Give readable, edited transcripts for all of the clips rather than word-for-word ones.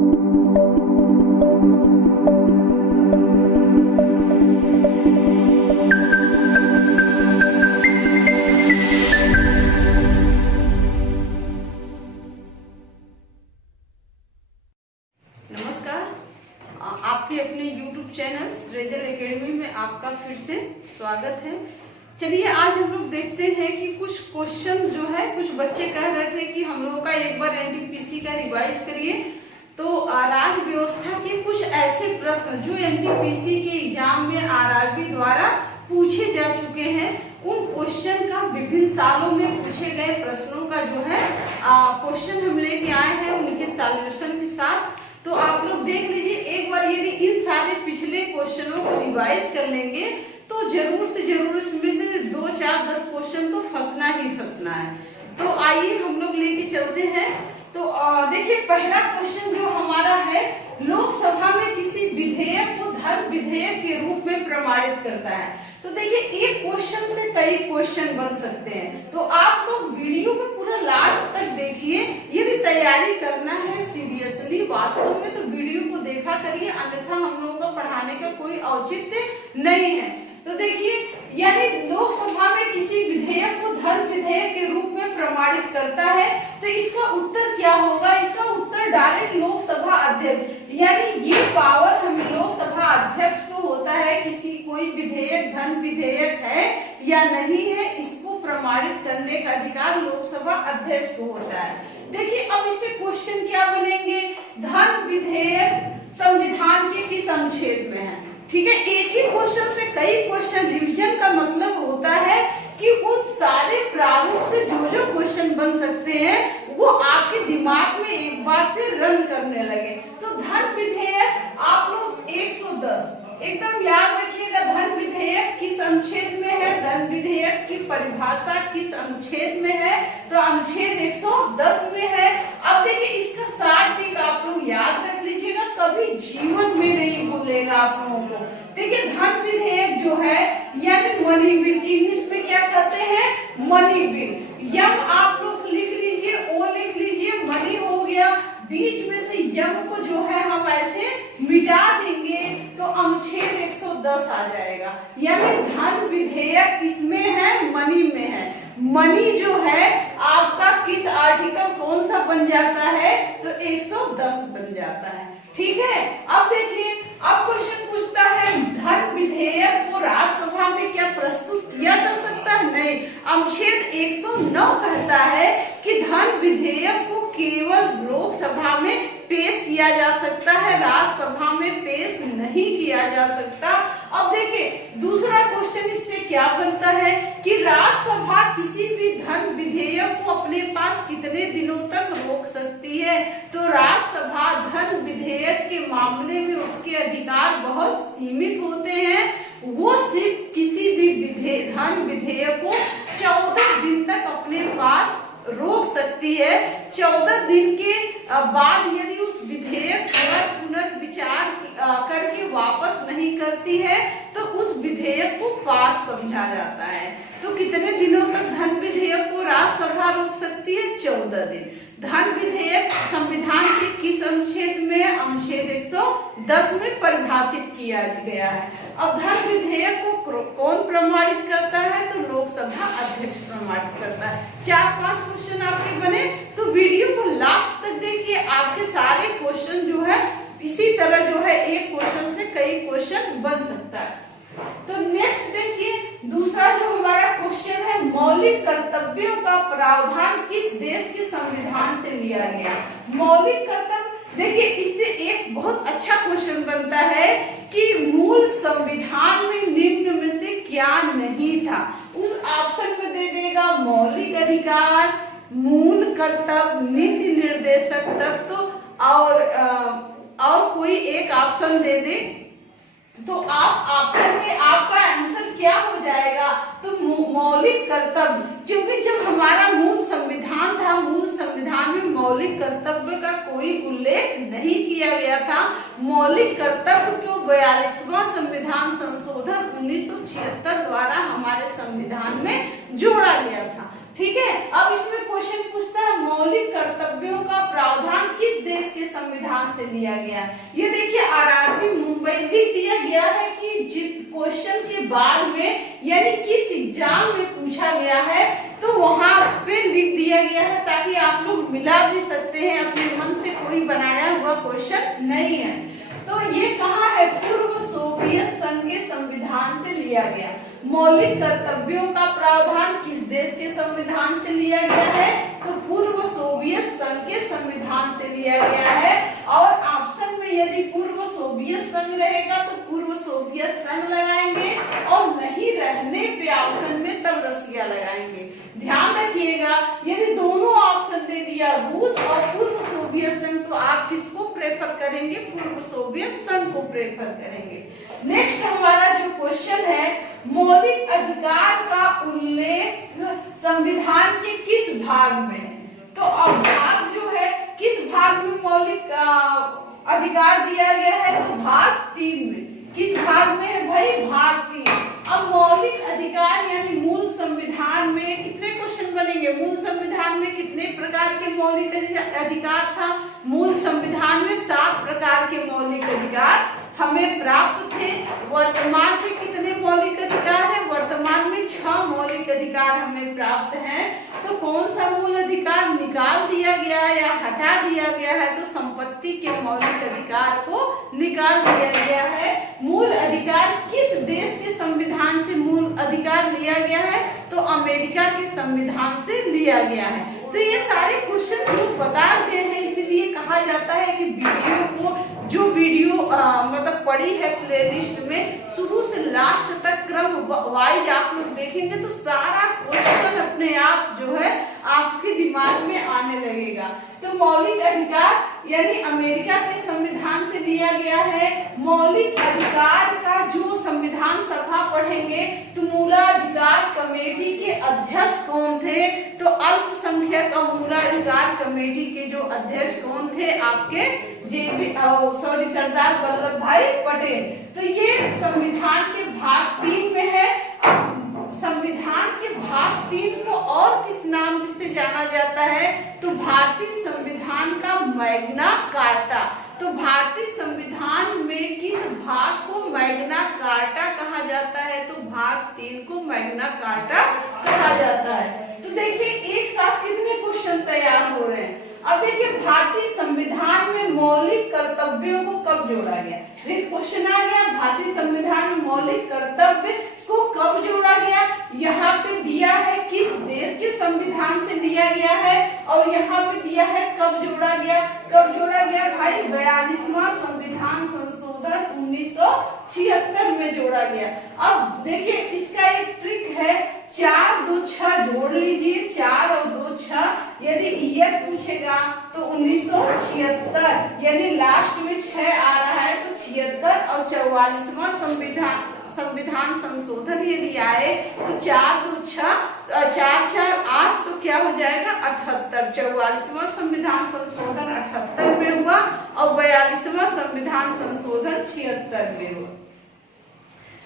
आपके अपने YouTube channel सृजल academy में आपका फिर से स्वागत है। चलिए आज हम लोग देखते हैं कि कुछ क्वेश्चन जो है, कुछ बच्चे कह रहे थे कि हम लोगों का एक बार एनटीपीसी का रिवाइज करिए। तो राज्य व्यवस्था के कुछ ऐसे प्रश्न जो एनटीपीसी के एग्जाम में आरआरबी द्वारा पूछे जा चुके हैं, उन क्वेश्चन का विभिन्न सालों में पूछे गए प्रश्नों का जो है क्वेश्चन हम लेके आए हैं उनके सॉल्यूशन के साथ। तो आप लोग देख लीजिए एक बार, यदि इन सारे पिछले क्वेश्चनों को रिवाइज कर लेंगे तो जरूर से जरूर इसमें से 2, 4, 10 क्वेश्चन तो फंसना ही फंसना है। तो आइए हम लोग लेके चलते हैं। तो देखिए पहला क्वेश्चन जो हमारा है, लोकसभा में किसी विधेयक को धर्म विधेयक के रूप में प्रमाणित करता है। तो देखिए एक क्वेश्चन से कई क्वेश्चन बन सकते हैं, तो आप लोग वीडियो को पूरा लास्ट तक देखिए। यदि तैयारी करना है सीरियसली वास्तव में तो वीडियो को देखा करिए, अन्यथा हम लोगों का पढ़ाने का कोई औचित्य नहीं है। तो देखिए यानी लोकसभा में किसी विधेयक को धर्म विधेयक के रूप में प्रमाणित करता है, तो इसका उत्तर क्या होगा? इसका उत्तर डायरेक्ट लोकसभा अध्यक्ष, यानी ये पावर हमें लोकसभा अध्यक्ष को होता है, किसी कोई विधेयक धर्म विधेयक है या नहीं है इसको प्रमाणित करने का अधिकार लोकसभा अध्यक्ष को होता है। देखिए अब इससे क्वेश्चन क्या बनेंगे? धर्म विधेयक संविधान के किस अनुच्छेद में है? ठीक है, एक ही क्वेश्चन से कई क्वेश्चन। रिवीजन का मतलब होता है कि उन सारे प्रारूप से जो जो क्वेश्चन बन सकते हैं वो आपके दिमाग में एक बार से रन करने लगे। तो धर्म विधेयक आप लोग 110 एकदम याद रखिएगा। धर्म विधेयक किस अनुच्छेद में है? धर्म विधेयक की परिभाषा किस अनुच्छेद में है? तो अनुच्छेद 110 में है। अब देखिए इसका सार टिक आप लोग याद रख लीजिएगा, कभी जीवन में नहीं भूलेगा आप लोगों को। देखिए धर्म विधेयक जो है यानी मनी बिल, इंग्लिश में क्या कहते हैं? Money bill. यम आप लोग लिख लीजिए, ओ लिख लीजिए, मनी हो गया, बीच में से यम को जो है हम ऐसे मिटा देंगे तो अनुच्छेद 110 आ जाएगा। यानी धर्म विधेयक किसमें है? मनी में है। मनी जो है आपका किस आर्टिकल कौन सा बन जाता है? तो 110 बन जाता है। ठीक है, अब देखिए अब क्वेश्चन पूछता है धर्म विधेयक को राज्यसभा में क्या प्रस्तुत किया जा सकता है? नहीं। अनुच्छेद 109 कहता है कि धर्म विधेयक को केवल लोकसभा में पेश किया जा सकता है, राज्यसभा में पेश नहीं किया जा सकता। अब देखिए दूसरा क्वेश्चन इससे क्या बनता है कि राज्यसभा किसी भी धर्म विधेयक को अपने पास कितने दिनों तक रोक सकती है? तो राज्यसभा धर्म विधेयक के मामले में उसके अधिकार बहुत सीमित होते हैं। वो सिर्फ किसी भी धर्म विधेयक को 14 दिन तक अपने पास रोक सकती है। 14 दिन के बाद यदि उस विधेयक पर पुनर्विचार करके वापस नहीं करती है तो उस विधेयक को पास समझा जाता है। तो कितने दिनों तक धर्म विधेयक को राज्यसभा रोक सकती है? 14 दिन। धर्म विधेयक संविधान के किस अनुच्छेद में? अनुच्छेद 110 में परिभाषित किया गया है। अब धर्म विधेयक को कौन प्रमाणित करता है? तो लोकसभा अध्यक्ष प्रमाणित करता है। 4-5 क्वेश्चन आपके बने, तो वीडियो को लास्ट तक देखिए। आपके सारे क्वेश्चन जो है इसी तरह जो है एक क्वेश्चन से कई क्वेश्चन बन सकता है। तो नेक्स्ट देखिए दूसरा जो हमारा क्वेश्चन है, मौलिक कर्तव्यों का प्रावधान किस देश के संविधान से लिया गया? मौलिक कर्तव्य, देखिए इससे एक बहुत अच्छा क्वेश्चन बनता है कि मूल संविधान में निम्न में से क्या नहीं था? उस ऑप्शन में दे देगा मौलिक अधिकार, मूल कर्तव्य, नीति निर्देशक तत्व और कोई एक ऑप्शन दे दे। तो आप ऑप्शन में आपका आंसर क्या हो जाएगा? तो मौलिक कर्तव्य, क्योंकि जब हमारा मूल संविधान था, मूल संविधान में मौलिक कर्तव्य का कोई उल्लेख नहीं किया गया था। मौलिक कर्तव्य को 42वां संविधान संशोधन 1976 द्वारा हमारे संविधान में जोड़ा गया था। ठीक है, अब इसमें क्वेश्चन पूछता है मौलिक कर्तव्यों का प्रावधान किस देश के संविधान से लिया गया। ये देखिए आरआरबी मुंबई लिख दिया गया है कि जिस क्वेश्चन के बाद में यानी किस एग्जाम में पूछा गया है तो वहां पे लिख दिया गया है, ताकि आप लोग मिला भी सकते हैं, अपने मन से कोई बनाया हुआ क्वेश्चन नहीं है। तो ये कहाँ है? पूर्व सोवियत संघ के संविधान से लिया गया। मौलिक कर्तव्यों का प्रावधान किस देश के संविधान से लिया गया है? तो पूर्व सोवियत संघ के संविधान से लिया गया है। और ऑप्शन में यदि पूर्व सोवियत संघ रहेगा तो पूर्व सोवियत संघ लगाएंगे, और नहीं रहने पे ऑप्शन में तब रसिया लगाएंगे। ध्यान रखिएगा, यदि दोनों ऑप्शन दे दिया रूस और पूर्व सोवियत संघ, तो आप किसको प्रेफर करेंगे? पूर्व सोवियत संघ को प्रेफर करेंगे। नेक्स्ट हमारा जो क्वेश्चन है, मौलिक अधिकार का उल्लेख संविधान के किस भाग में है? तो अब भाग जो है, किस भाग में मौलिक अधिकार दिया गया है? तो भाग 3 में। किस भाग में है भाई? भाग 3। अब मौलिक अधिकार यानी मूल संविधान में कितने क्वेश्चन बनेंगे? मूल संविधान में कितने प्रकार के मौलिक अधिकार था? मूल संविधान में 7 प्रकार के मौलिक अधिकार हमें प्राप्त थे। वर्तमान में कितने मौलिक अधिकार है? वर्तमान में 6 मौलिक अधिकार हमें प्राप्त हैं। तो कौन सा मूल अधिकार निकाल दिया गया है या हटा दिया गया है? तो संपत्ति के मौलिक अधिकार को निकाल दिया गया है। मूल अधिकार किस देश के संविधान से मूल अधिकार लिया गया है? तो अमेरिका के संविधान से लिया गया है। तो ये सारे क्वेश्चन जो बता गए हैं, इसीलिए कहा जाता है कि वीडियो को जो वीडियो मतलब पड़ी है प्लेलिस्ट में, शुरू से लास्ट तक क्रम वाइज आप लोग देखेंगे तो सारा क्वेश्चन अपने आप जो है आपके दिमाग में आने लगेगा। तो मौलिक अधिकार यानी अमेरिका के संविधान से लिया गया है। मौलिक अधिकार का जो संविधान सभा पढ़ेंगे तो मूलाधिकार कमेटी के अध्यक्ष कौन थे? तो अल्पसंख्यक और मूलाधिकार कमेटी के जो अध्यक्ष कौन थे? आपके सरदार वल्लभ भाई पटेल। तो ये संविधान के भाग 3 में है। संविधान के भाग 3 को और किस नाम से जाना जाता है? तो भारतीय संविधान का मैग्ना कार्टा। तो भारतीय संविधान में किस भाग को मैग्ना कार्टा कहा जाता है? तो भाग 3 को मैग्ना कार्टा कहा जाता है। तो देखिए एक साथ कितने क्वेश्चन तैयार हो रहे हैं। अब देखिए भारतीय संविधान में मौलिक कर्तव्यों को कब जोड़ा गया? देखिए क्वेश्चन आ गया, भारतीय संविधान में मौलिक कर्तव्य को कब जोड़ा गया? यहाँ पे दिया है किस देश के संविधान से लिया गया है, और यहाँ पे दिया है कब जोड़ा गया। कब जोड़ा गया भाई? 42वां संविधान संशोधन 1976 में जोड़ा गया। अब देखिए इसका एक ट्रिक है, 4 2 6 जोड़ लीजिए, 4 और 2 6। यदि ईयर पूछेगा तो 1976, यानी लास्ट में 6 आ रहा है तो 76, और 44वां संविधान संशोधन यदि आए तो 4 2 6 4 4 8, तो क्या हो जाएगा? 78। 44वां संविधान संशोधन 78 में हुआ और 42वां संविधान संशोधन 76 में हुआ।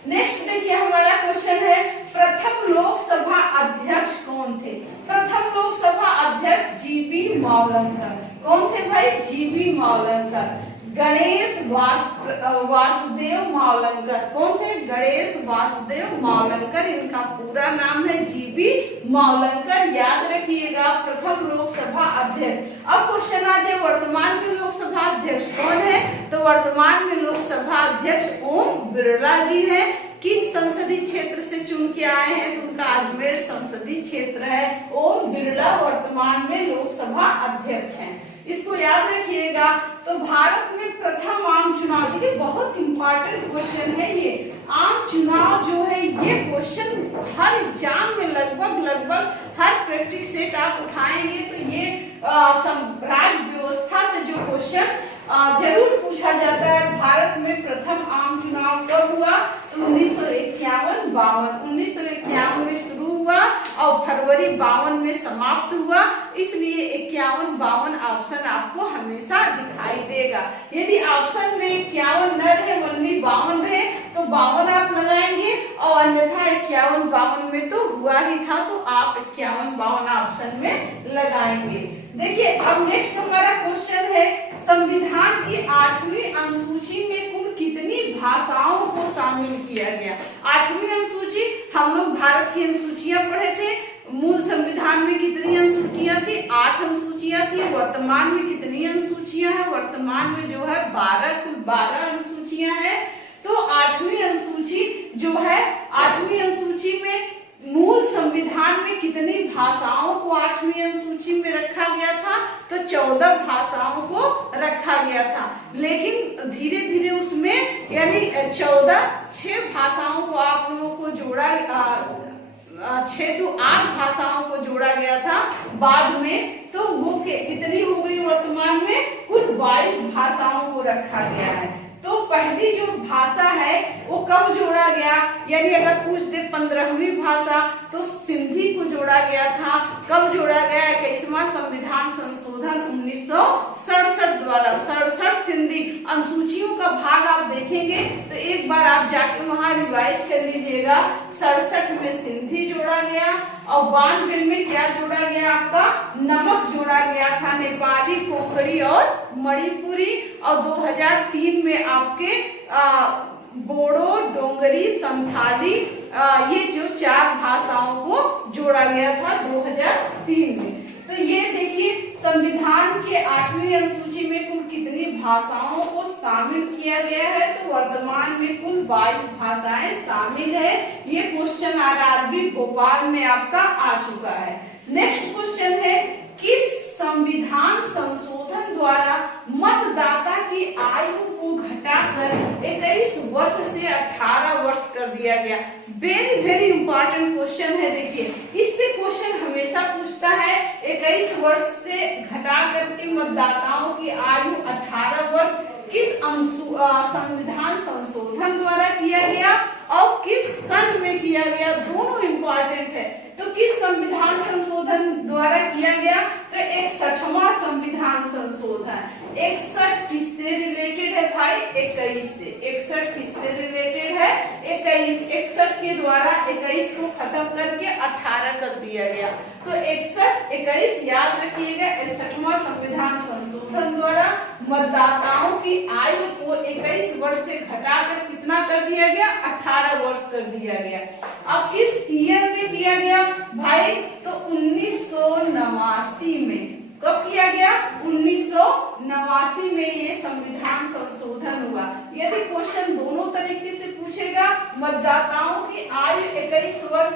नेक्स्ट देखिए हमारा क्वेश्चन है, प्रथम लोकसभा अध्यक्ष कौन थे? प्रथम लोकसभा अध्यक्ष जीबी मावलंकर। कौन थे भाई? जीबी मावलंकर। गणेश वासुदेव मावलंकर। कौन थे? गणेश वासुदेव मावलंकर, इनका पूरा नाम है जीबी मावलंकर। याद रखिएगा प्रथम लोकसभा अध्यक्ष। अब क्वेश्चन आ जाए वर्तमान में लोकसभा अध्यक्ष कौन है? तो वर्तमान में लोकसभा अध्यक्ष ओम बिरला जी है। किस संसदीय क्षेत्र से चुन के आए हैं? तो उनका अजमेर संसदीय क्षेत्र है। ओम बिरला वर्तमान में लोकसभा अध्यक्ष हैं। इसको याद रखिएगा। तो भारत में प्रथम आम चुनाव, देखिए बहुत इंपॉर्टेंट क्वेश्चन है ये। आम चुनाव जो है ये क्वेश्चन हर एग्जाम में लगभग हर प्रैक्टिस सेट आप उठाएंगे तो ये राज्य व्यवस्था से जो क्वेश्चन जरूर पूछा जाता है। भारत में प्रथम आम चुनाव कब हुआ? तो 1951-52। 1951 में शुरू हुआ और फरवरी 52 में समाप्त हुआ, इसलिए 51-52 ऑप्शन आपको हमेशा दिखाई देगा। यदि ऑप्शन में 51 न रहे, ओनली 52 रहे, तो 52 आप लगाएंगे, और अन्यथा 51-52 में तो हुआ ही था, तो आप 51-52 ऑप्शन में लगाएंगे। देखिए अब नेक्स्ट हमारा क्वेश्चन है, संविधान की 8वीं अनुसूची में कुल कितनी भाषाओं को शामिल किया गया? 8वीं अनुसूची, हम लोग भारत की अनुसूचियां पढ़े थे। मूल संविधान में कितनी अनुसूचियां थी? 8 अनुसूचियां थी। वर्तमान में कितनी अनुसूचियां हैं? वर्तमान में जो है 12 अनुसूचियां हैं। तो 8वीं अनुसूची जो है, 8वीं अनुसूची में मूल संविधान में कितनी भाषाओं को 8वीं अनुसूची में रखा गया था? तो 14 भाषाओं को रखा गया था। लेकिन धीरे धीरे उसमें यानी 6 भाषाओं को आप लोगों को जोड़ा, 6 तो 8 भाषाओं को जोड़ा गया था बाद में। तो वो कितनी हो गई? वर्तमान में कुल 22 भाषाओं को रखा गया है। तो पहली जो भाषा है वो कब जोड़ा गया? यानी अगर पूछ दे 15वीं भाषा, तो सिंधी को जोड़ा गया था। कब जोड़ा गया? 21वां संविधान संशोधन 1967 द्वारा। 67 सिंधी अनुसूचियों का भाग आप देखेंगे तो एक बार आप जाके वहां रिवाइज कर लीजिएगा। 67 में सिंधी जोड़ा गया और 92 में क्या जोड़ा गया? आपका नमक जोड़ा गया था, नेपाली, कोंकणी और मणिपुरी। और 2003 में आपके बोडो, डोंगरी, संथाली, ये जो 4 भाषाओं को जोड़ा गया था 2003 में। तो ये देखिए संविधान के 8वीं अनुसूची में कुल कितनी भाषाओं को शामिल किया गया है? तो वर्तमान में कुल 22 भाषाएं शामिल है। ये क्वेश्चन आरआरबी भोपाल में आपका आ चुका है। नेक्स्ट क्वेश्चन है, किस संविधान संशोधन द्वारा मतदाता की आयु को घटाकर 21 वर्ष से 18 वर्ष कर दिया गया? वेरी वेरी इंपॉर्टेंट क्वेश्चन है। देखिए इससे क्वेश्चन हमेशा पूछता है 21 वर्ष से घटा करके मतदाताओं की आयु 18 वर्ष किस संविधान संशोधन द्वारा किया गया और किस सन में किया गया? दोनों इंपॉर्टेंट है। तो किस संविधान संशोधन द्वारा किया गया? तो 61वां संविधान संशोधन। 61 किससे रिलेटेड है भाई? 21 से। 61 किससे रिलेटेड है? 21। 61 के द्वारा 21 को खत्म करके 18 कर दिया गया। तो 61, 21 याद रखिएगा। 61वां संविधान संशोधन द्वारा मतदाताओं की आयु को 21 वर्ष से घटाकर कितना कर दिया गया? 18 वर्ष कर दिया गया। अब किस ईयर में किया गया भाई? तो 1989 में। कब किया गया? 1989 में ये संविधान संशोधन हुआ। यदि क्वेश्चन दोनों तरीके से पूछेगा, मतदाताओं की आयु 21 वर्ष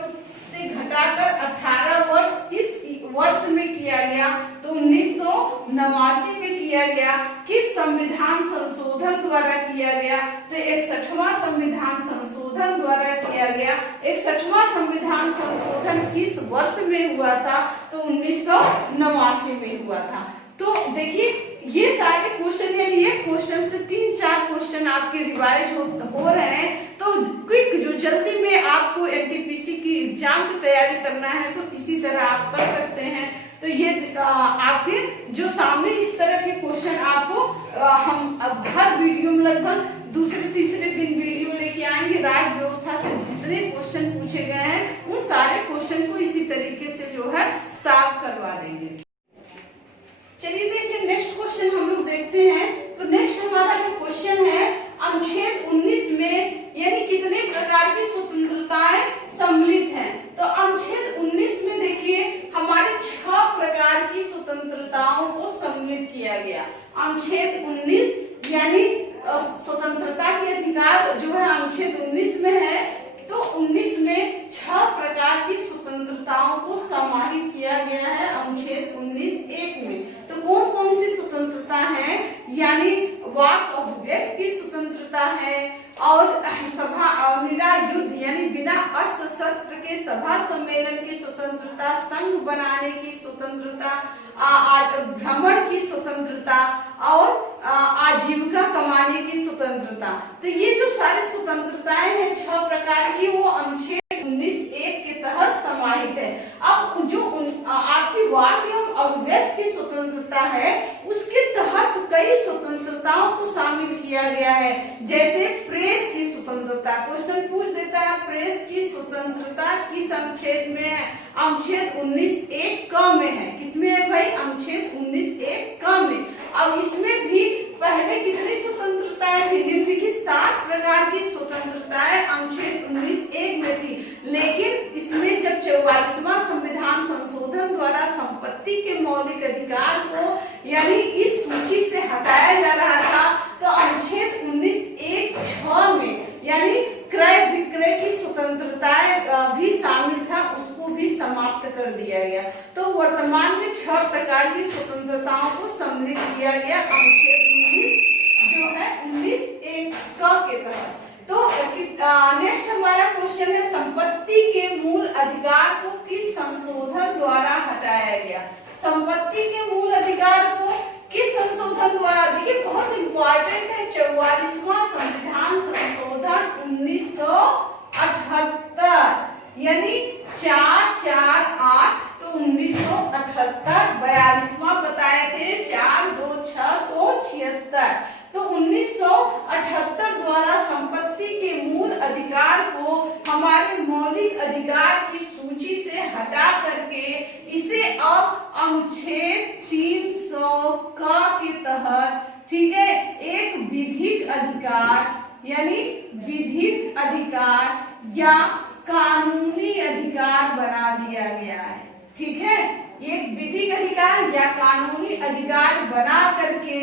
से घटाकर 18 वर्ष किस वर्ष में किया गया? तो 1989 में किया गया। किस संविधान संशोधन द्वारा किया गया? तो 61वां संविधान संशोधन द्वारा किया गया। 61वां संविधान संशोधन किस वर्ष में हुआ था? तो 1989 में हुआ था। तो देखिए ये सारे क्वेश्चन, यानी ये क्वेश्चन से 3-4 क्वेश्चन आपके रिवाइज हो रहे हैं। तो क्विक जो जल्दी में आपको एनटीपीसी की एग्जाम की तैयारी करना है तो इसी तरह आप कर सकते हैं। तो ये आपके जो सामने इस तरह के क्वेश्चन आपको हम अब हर वीडियो में लगभग दूसरे-तीसरे दिन वीडियो लेके आएंगे। राज्य व्यवस्था से जितने क्वेश्चन पूछे गए हैं उन सारे क्वेश्चन को इसी तरीके से जो है सॉल्व करवा देंगे। चलिए देखिए नेक्स्ट क्वेश्चन हम लोग देखते हैं। तो नेक्स्ट हमारा जो क्वेश्चन है, अनुच्छेद 19 में यानी कितने प्रकार की स्वतंत्रताएं सम्मिलित हैं? तो अनुच्छेद 19 में देखिए हमारे 6 प्रकार की स्वतंत्रताओं को सम्मिलित किया गया। अनुच्छेद 19 यानी स्वतंत्रता के अधिकार जो है अनुच्छेद 19 में है। तो 19 में 6 प्रकार की स्वतंत्रताओं को समाहित किया गया है अनुच्छेद 19(1) में। तो कौन कौन सी स्वतंत्रता है? यानी वाक अभिव्यक्ति की स्वतंत्रता है और सभा और निरायुध यानी बिना अस्त्र शस्त्र के सभा सम्मेलन की स्वतंत्रता, संघ बनाने की स्वतंत्रता, भ्रमण की स्वतंत्रता और आजीविका कमाने की स्वतंत्रता। तो ये जो सारी स्वतंत्रताएं हैं 6 प्रकार की, वो अनुच्छेद 19(1) के तहत समाहित है। अब जो आपकी वाक एवं अभिव्यक्ति की स्वतंत्रता है उसके तहत कई स्वतंत्रताओं को शामिल किया गया है। जैसे प्रेस की स्वतंत्रता, क्वेश्चन पूछ देता है प्रेस की स्वतंत्रता किस अनुच्छेद में है? अनुच्छेद 19(1) क में है। किसमें है भाई? अनुच्छेद 19(1) क में। अब इसमें भी पहले 7 प्रकार की स्वतंत्रताएं अनुच्छेद 19(1) में थी, लेकिन इसमें जब 44वां संविधान संशोधन द्वारा संपत्ति के मौलिक अधिकार को यानी इस सूची से हटाया जा रहा था, तो अनुच्छेद 19(1)(6) में यानी क्रय विक्रय की स्वतंत्रताएं भी शामिल था, उसको भी समाप्त कर दिया गया। तो वर्तमान में 6 प्रकार की स्वतंत्रताओं को सम्मिलित किया गया अनुच्छेद 19 जो है 19(1) के तहत। तो नेक्स्ट हमारा क्वेश्चन है, संपत्ति के मूल अधिकार को किस संशोधन द्वारा हटाया गया? संपत्ति के मूल अधिकार को किस संशोधन द्वारा? देखिए बहुत इंपॉर्टेंट है, 44वां संविधान संशोधन 1978 यानी 448, तो 1978, 42वां बताए थे 426 तो 76, तो 1978 द्वारा संपत्ति के मूल अधिकार को हमारे मौलिक अधिकार की सूची से हटा करके इसे अब अनुच्छेद 300 के तहत, ठीक है, एक विधिक अधिकार यानी विधिक अधिकार या कानूनी अधिकार बना दिया गया है। ठीक है, एक विधिक अधिकार या कानूनी अधिकार बना करके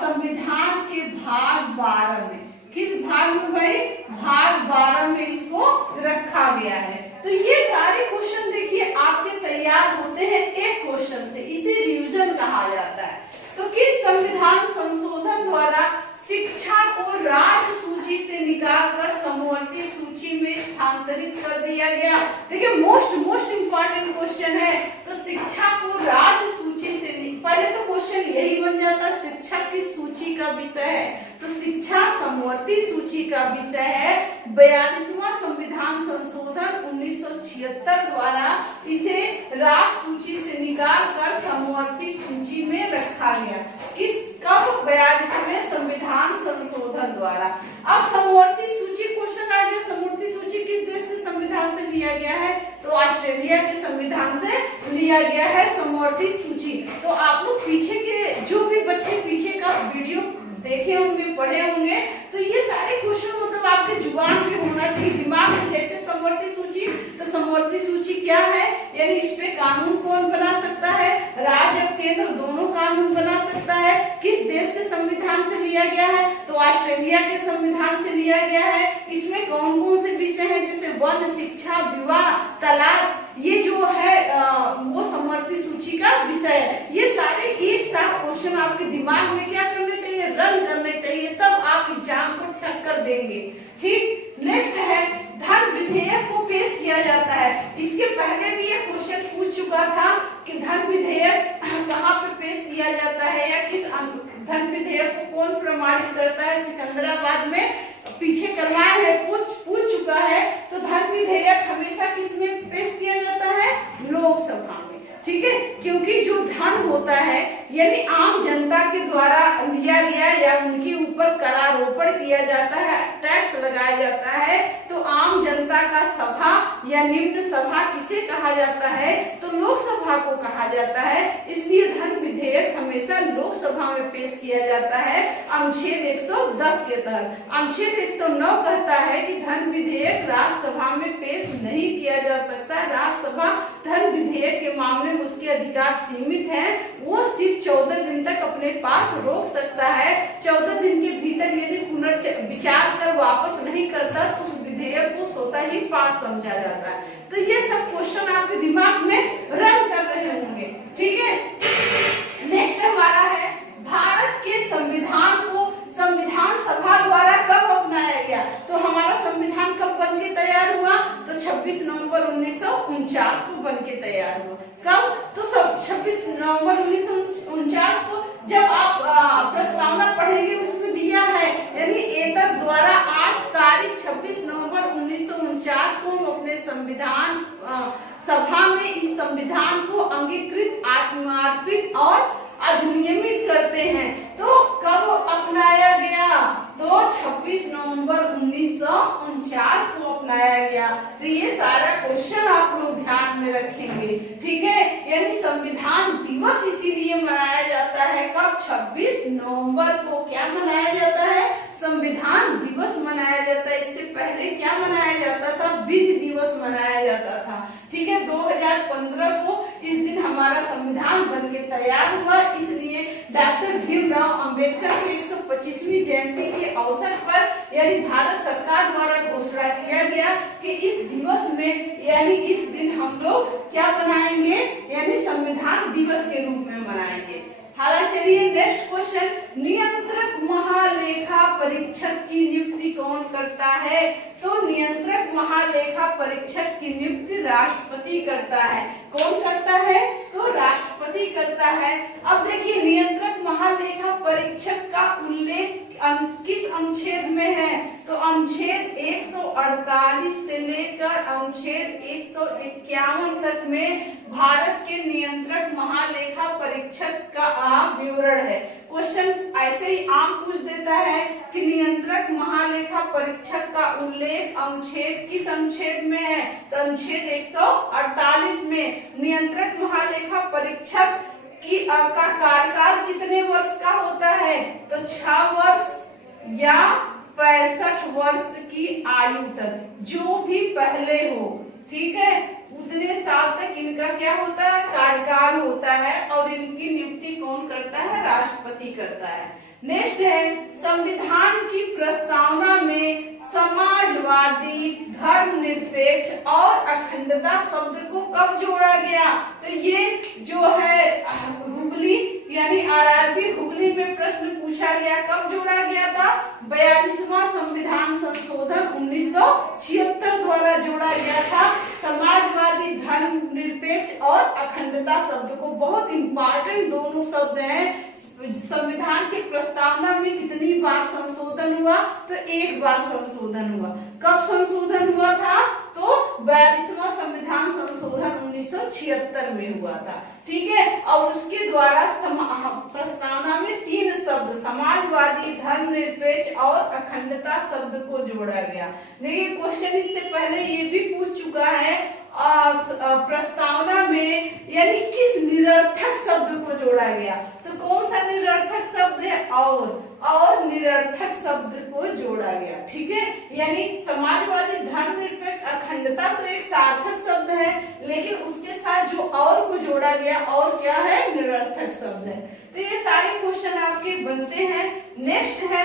संविधान के भाग 12 में, किस भाग में भाई? भाग 12 में इसको रखा गया है। तो ये सारे क्वेश्चन देखिए आपके तैयार होते हैं एक क्वेश्चन से, इसे रिवीजन कहा जाता है। तो किस संविधान संशोधन द्वारा शिक्षा को राज्य सूची से निकालकर समवर्ती सूची में स्थानांतरित कर दिया गया? देखिए मोस्ट इंपॉर्टेंट क्वेश्चन है। तो शिक्षा को राज्य सूची से, पहले तो क्वेश्चन यही बन जाता, शिक्षा किस सूची का विषय है? तो शिक्षा समवर्ती सूची का विषय है। 42वां संविधान संशोधन 1976 द्वारा इसे राज्य सूची से निकालकर समवर्ती सूची में रखा गया। कब? 42वें संविधान संशोधन द्वारा। अब समवर्ती सूची क्वेश्चन आ गया, समवर्ती सूची किस देश के संविधान से लिया गया है? तो ऑस्ट्रेलिया के संविधान से लिया गया है समवर्ती सूची। तो आप लोग पीछे के जो भी बच्चे पीछे का वीडियो देखे होंगे, पढ़े होंगे, तो ये सारे क्वेश्चन मतलब आपके जुबान पे होना चाहिए, दिमाग में। जैसे समवर्ती सूची, तो समवर्ती सूची क्या है? यानी इस पे कानून कौन बना सकता है? राज्य और केंद्र दोनों कानून बना सकता है। किस देश के संविधान से लिया गया है? तो ऑस्ट्रेलिया के संविधान से लिया गया है। इसमें कौन कौन से विषय हैं? जैसे वन, शिक्षा, विवाह, तलाक, ये जो है वो समवर्ती सूची का विषय है। ये सारे एक साथ क्वेश्चन आपके दिमाग में क्या करने चाहिए? रन करने चाहिए, तब आप एग्जाम को टक्कर देंगे। ठीक, नेक्स्ट है धन विधेयक को पेश किया जाता है। इसके पहले भी ये क्वेश्चन पूछ चुका था कि धन विधेयक कहाँ पे पेश किया जाता है या किस धन विधेयक को कौन प्रमाणित करता है? सिकंदराबाद में पीछे करवाया है, पूछ चुका है। तो धन विधेयक हमेशा किस में पेश किया जाता है? लोकसभा में। ठीक है, क्योंकि जो धन होता है यानी आम जनता के द्वारा लिया गया या उनके ऊपर करारोपण किया जाता है, टैक्स लगाया जाता है, तो आम जनता का सभा या निम्न सभा किसे कहा जाता है? तो लोकसभा को कहा जाता है। इसलिए धन विधेयक हमेशा लोकसभा में पेश किया जाता है अनुच्छेद 110 के तहत। अनुच्छेद 109 कहता है कि धन विधेयक राज्यसभा में पेश नहीं किया जा सकता। राज्यसभा धन विधेयक के मामले में उसके अधिकार सीमित हैं, वो सिर्फ 14 दिन तक अपने पास रोक सकता है। 14 दिन के भीतर यदि पुनर्विचार कर वापस नहीं करता तो उस विधेयक को स्वतः ही पास समझा जाता है। तो ये सब क्वेश्चन आपके दिमाग में रन कर रहे होंगे। ठीक है, नेक्स्ट हमारा है भारत के संविधान को संविधान सभा द्वारा कब अपनाया गया? तो हमारा संविधान कब बनके तैयार हुआ? तो 26 नवंबर 1949 को बनके तैयार हुआ। कब? तो 26 नवंबर 1949 को। जब आप प्रस्तावना पढ़ेंगे उसमें दिया है, यानी एतद द्वारा आज तारीख 26 नवंबर 1949 को हम अपने संविधान सभा में इस संविधान को अंगीकृत, आत्मार्पित और अधिनियमित करते हैं। तो कब अपनाया गया? तो 26 नवंबर 1949 को अपनाया गया। तो ये सारा क्वेश्चन आप लोग ध्यान में रखेंगे। ठीक है, यानी संविधान दिवस इसीलिए मनाया जाता है कब? 26 नवंबर को। क्या मनाया जाता है? संविधान संविधान दिवस मनाया जाता है। इससे पहले क्या मनाया जाता था? विधि दिवस मनाया जाता था। ठीक है, 2015 को इस दिन हमारा संविधान बनके तैयार हुआ। इसलिए डॉक्टर भीमराव अंबेडकर की 125वीं जयंती के अवसर पर यानी भारत सरकार द्वारा घोषणा किया गया कि इस दिवस में यानी इस दिन हम लोग क्या बनाएंगे, यानी संविधान दिवस के रूप में मनाएंगे। हाला, चलिए नेक्स्ट क्वेश्चन, नियंत्रक महालेखा परीक्षक की नियुक्ति कौन करता है? तो नियंत्रक महालेखा परीक्षक की नियुक्ति राष्ट्रपति करता है। कौन करता है? तो राष्ट्रपति करता है। अब देखिए नियंत्रक महालेखा परीक्षक का उल्लेख किस अनुच्छेद में है? तो अनुच्छेद 148 से लेकर अनुच्छेद 151 तक में भारत के नियंत्रक महालेखा परीक्षक का विवरण है। क्वेश्चन ऐसे ही आम पूछ देता है कि नियंत्रक महालेखा परीक्षक का उल्लेख अनुच्छेद किस अनुच्छेद में है? तो अनुच्छेद 148 में। नियंत्रक महालेखा परीक्षक की का कार्यकाल कितने वर्ष का होता है? तो 6 वर्ष या 65 वर्ष की आयु तक, जो भी पहले हो, ठीक है, उतने साल तक इनका क्या होता है? कार्यकाल होता है। और इनकी नियुक्ति कौन करता है? राष्ट्रपति करता है। नेक्स्ट है, संविधान की प्रस्तावना में समाजवादी, धर्मनिरपेक्ष और अखंडता शब्द को कब जोड़ा गया? तो ये जो है हुबली यानी आरआरबी हुबली में प्रश्न पूछा गया। कब जोड़ा गया था? 42वां संविधान संशोधन 1976 द्वारा जोड़ा गया था। समाजवादी, धर्मनिरपेक्ष और अखंडता शब्द को, बहुत इंपॉर्टेंट दोनों शब्द हैं। संविधान की प्रस्तावना में कितनी बार संशोधन हुआ? तो 1 बार संशोधन हुआ। कब संशोधन हुआ था? तो 42वां संविधान संशोधन 1976 में हुआ था। ठीक है, और उसके द्वारा प्रस्तावना में 3 शब्द समाजवादी, धर्मनिरपेक्ष और अखंडता शब्द को जोड़ा गया। देखिए क्वेश्चन इससे पहले ये भी पूछ चुका है, प्रस्तावना में यानी किस निरर्थक शब्द को जोड़ा गया? तो कौन सा निरर्थक शब्द है? और निरर्थक शब्द को जोड़ा गया। ठीक है, यानी समाजवादी, धर्मनिरपेक्ष, अखंडता तो एक सार्थक शब्द है, लेकिन उसके साथ जो और को जोड़ा गया और क्या है? निरर्थक शब्द है। तो ये सारे क्वेश्चन आपके बनते हैं। नेक्स्ट है,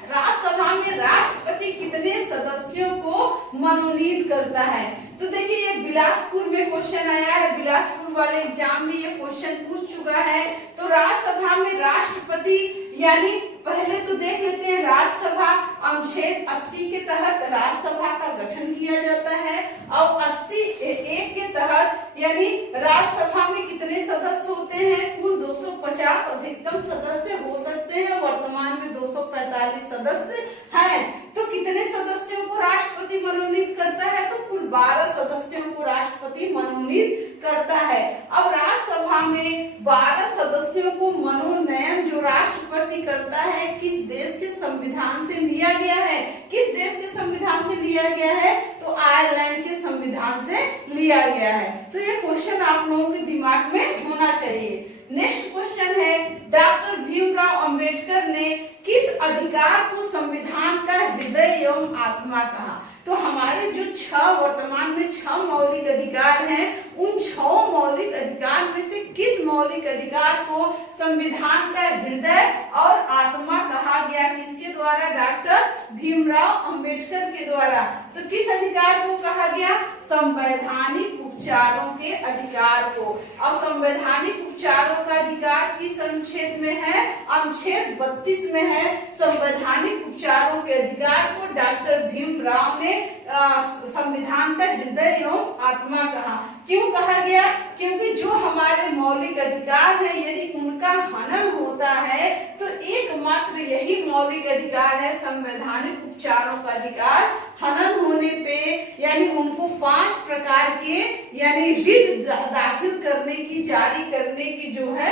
राज्यसभा में राष्ट्रपति कितने सदस्यों को मनोनीत करता है? तो देखिए ये बिलासपुर में क्वेश्चन आया है, बिलासपुर वाले एग्जाम में ये क्वेश्चन पूछ चुका है। तो राज्यसभा में राष्ट्रपति यानी पहले तो देख लेते हैं, राज्यसभा अनुच्छेद 80 के तहत राज्यसभा का गठन किया जाता है। और 80(1) के तहत यानी राज्यसभा में कितने सदस्य होते हैं? कुल 250 अधिकतम सदस्य हो सकते हैं। वर्तमान में 245 सदस्य हैं। तो कितने सदस्यों को राष्ट्रपति मनोनीत करता है? तो कुल 12 सदस्यों को राष्ट्रपति मनोनीत करता है। अब राज्यसभा में 12 सदस्यों को मनोनयन जो राष्ट्रपति करता है किस देश के संविधान से लिया गया है? किस देश के संविधान से लिया गया है? तो आयरलैंड के संविधान से लिया गया है। तो ये क्वेश्चन आप लोगों के दिमाग में होना चाहिए। नेक्स्ट क्वेश्चन है, डॉक्टर भीमराव अंबेडकर ने किस अधिकार को संविधान का हृदय एवं आत्मा कहा? तो हमारे जो 6 वर्तमान में 6 मौलिक अधिकार हैं, उन 6 मौलिक अधिकार में से किस मौलिक अधिकार को संविधान का हृदय और आत्मा कहा गया? किसके द्वारा? डॉक्टर भीमराव अंबेडकर के द्वारा। तो किस अधिकार को कहा गया? संवैधानिक उपचारों के अधिकार को। और संवैधानिक उपचारों का अधिकार किस अनुच्छेद में है? अनुच्छेद 32 में है। संवैधानिक उपचारों के अधिकार को डॉक्टर भीमराव ने संविधान का हृदय एवं आत्मा कहा। क्यों कहा गया? क्योंकि जो हमारे मौलिक अधिकार है यदि उनका हनन होता है तो एकमात्र यही मौलिक अधिकार है संवैधानिक उपचारों का अधिकार। हनन होने पे यानी उनको 5 प्रकार के यानी रिट दाखिल करने की, जारी करने की जो है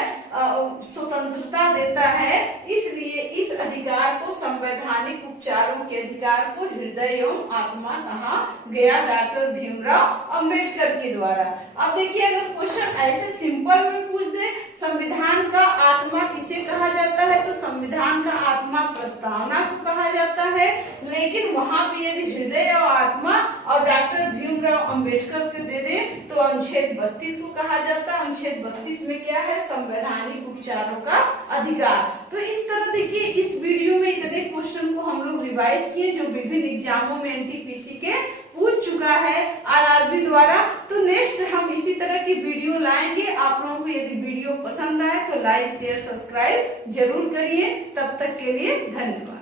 स्वतंत्रता देता है। इसलिए इस अधिकार को संवैधानिक उपचारों के अधिकार को हृदय एवं आत्मा कहा गया डॉक्टर भीमराव अंबेडकर के द्वारा। अब देखिए अगर क्वेश्चन ऐसे सिंपल में पूछ दे, संविधान का आत्मा किसे कहा जाता है? तो संविधान का आत्मा प्रस्तावना को कहा है, लेकिन वहां पे यदि हृदय और आत्मा और डॉक्टर भीमराव अंबेडकर के दे दे तो अनुच्छेद 32 को कहा जाता है। अनुच्छेद 32 में क्या है? संवैधानिक उपचारों का अधिकार। तो इस तरह देखिए इस वीडियो में इतने क्वेश्चन को हम लोग रिवाइज किए जो विभिन्न एग्जामों में एनटीपीसी के पूछ चुका है आरआरबी द्वारा। तो नेक्स्ट हम इसी तरह की वीडियो लाएंगे। आप लोगों को यदि वीडियो पसंद आए तो लाइक शेयर सब्सक्राइब जरूर करिए। तब तक के लिए धन्यवाद।